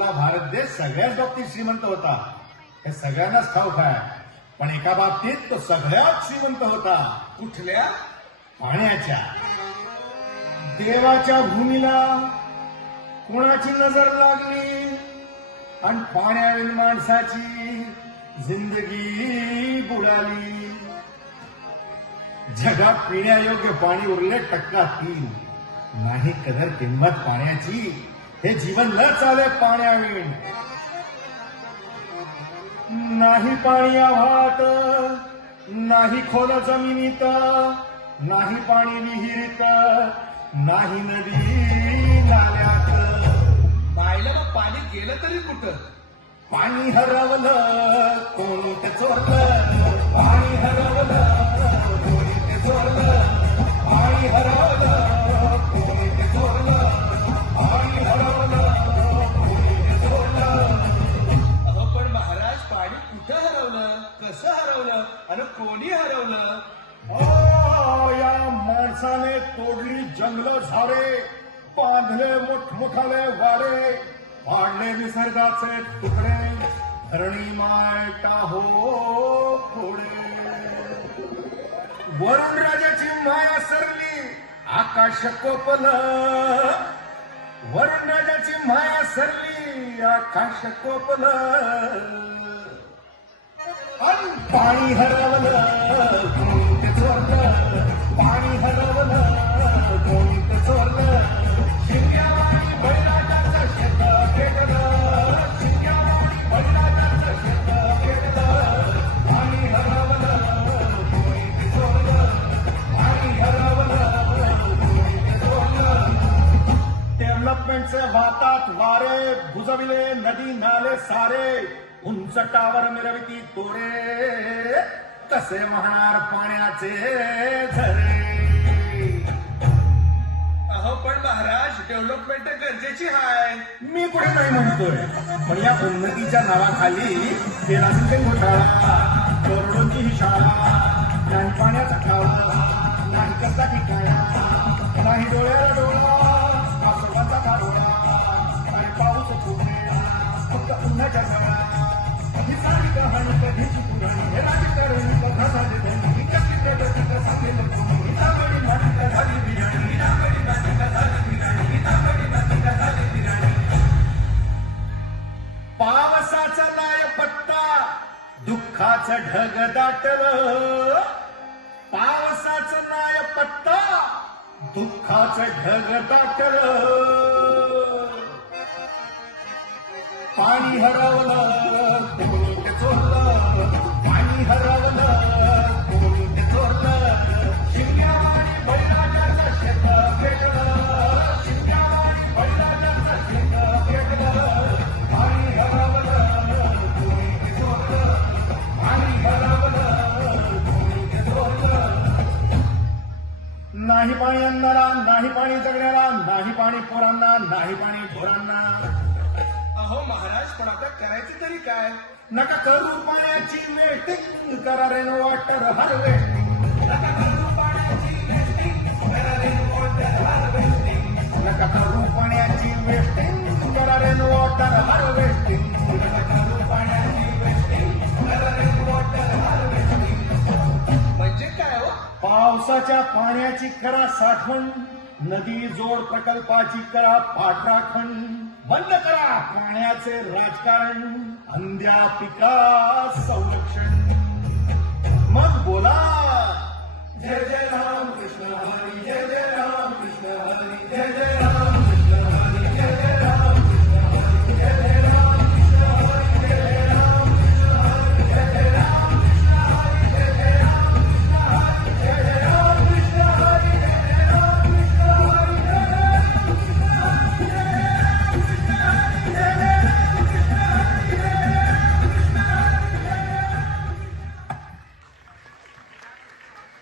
आपला भारत देश सगळ्याच बाबतीत श्रीमंत होता, हे सगळ्यांनाच ठाऊक आहे. पण एका बाबतीत तो सगळ्यात श्रीमंत होता. कुठल्या? पाण्याच्या. देवाच्या भूमीला कोणाची नजर लागली आणि पाण्याविन माणसाची जिंदगी बुडाली. जगात पिण्यायोग्य पाणी उरले 3%. नाही कदर किंमत पाण्याची, हे जीवन न चाले पाण्याविण. नाही पाणी आव्हात, नाही खोल जमिनीत, नाही पाणी विहिरीत, नाही नदी नाल्यात. बायला मग पाणी गेलं तरी कुठं? पाणी हरवलं कोणी ते चोरलं, पाणी हरवलं कोणी ते चोरलं, पाणी हरवलं कोणी ते चोरलं, पाणी हरवलं कोणी ते चोरलं. अहो पण महाराज, पाणी कुठं हरवलं, कसं हरवलं आणि कोणी हरवलं? या माणसाने तोडली जंगल झाडे, बांधले मोठमोठाले वारे, वाढले निसर्गाचे तुकडे, धरणी मायटा हो पुढे. वरुण राजाची माया सरली, आकाश कोपलं. वरुण राजाची माया सरली, आकाश कोपलं. आणि पाणी हरवलं कोणी ते चोरलं, पाणी हरवलं कोणी ते चोरलं. शिंग्यावाणी बैलाचं शेत पेटलं, शिंग्यावाणी बैलाचं शेत पेटलं. पाणी हरवलं कोणी ते चोरलं, पाणी हरवलं कोणी ते चोरलं. डेव्हलपमेंटचे वातात वारे, बुजविले नदी नाले सारे, उंच टावर मिरविती तोरे, कसे वाहणार पाण्याचे झरे. अहो पण महाराज, डेव्हलपमेंट गरजेची आहे. मी कुठे नाही म्हणतोय, पण या उन्नतीच्या नावाखाली केला सिंचन घोटाळा, करोडोंची ही शाळा, नाही पाण्याचा खावा, नाही कसा ठिकाणा, नाही डोळ्याला डोळा, आसोबाचा कारोळा, नाही पाऊस फुटणे, फक्त उन्हाच्या सळा. ही सारी कहाणी कधीची पुराणी, हे राजकारण कथा झाले धनी, ही कशी प्रगती सांगेल कोणी, हितावळी मातिका झाली बिराणी, हितावळी मातिका झाली बिराणी, हितावळी मातिका झाली बिराणी. पावसाचा लाय पत्ता, दुःखाचं ढग दाटलं. पावसाचं नाय पत्ता, दुःखाचं ढग दाटलं. पाणी हरवलं कोणी ते चोरलं, पाणी हरवलं कोणी ते चोरलं. शिंग्यावाणी बैलाचं शेत पेटलं, शिंग्यावाणी बैलाचं शेत पेटलं. पाणी हरवलं कोणी ते चोरलं, पाणी हरवलं कोणी ते चोरलं. नाही पाणी अन्नाला, नाही पाणी जगण्याला, नाही पाणी पोरांना, नाही पाणी ढोरांना. अहो महाराज, पण आता करायचं तरी काय? नका करू पाण्याची वेटिंग, करा रेन वॉटर हार्वेस्टिंग. नका करू पाण्याची वेस्टिंग, करा रेन वॉटर हार्वेस्टिंग. नका करू पाण्याची वेस्टिंग, करा रेन वॉटर हार्वेस्टिंग. नका करू पाण्याची वेस्टिंग, करा रेन वॉटर हार्वेस्टिंग. म्हणजे काय हो? पावसाच्या पाण्याची करा साठवण, नदी जोड प्रकल्पाची करा पाठराखण. बंद करा पाण्याचे राजकारण, अंध्या पिका संरक्षण. मग बोला जय जय राम कृष्ण हरी, जय जय राम कृष्ण हरी, जय जय राम.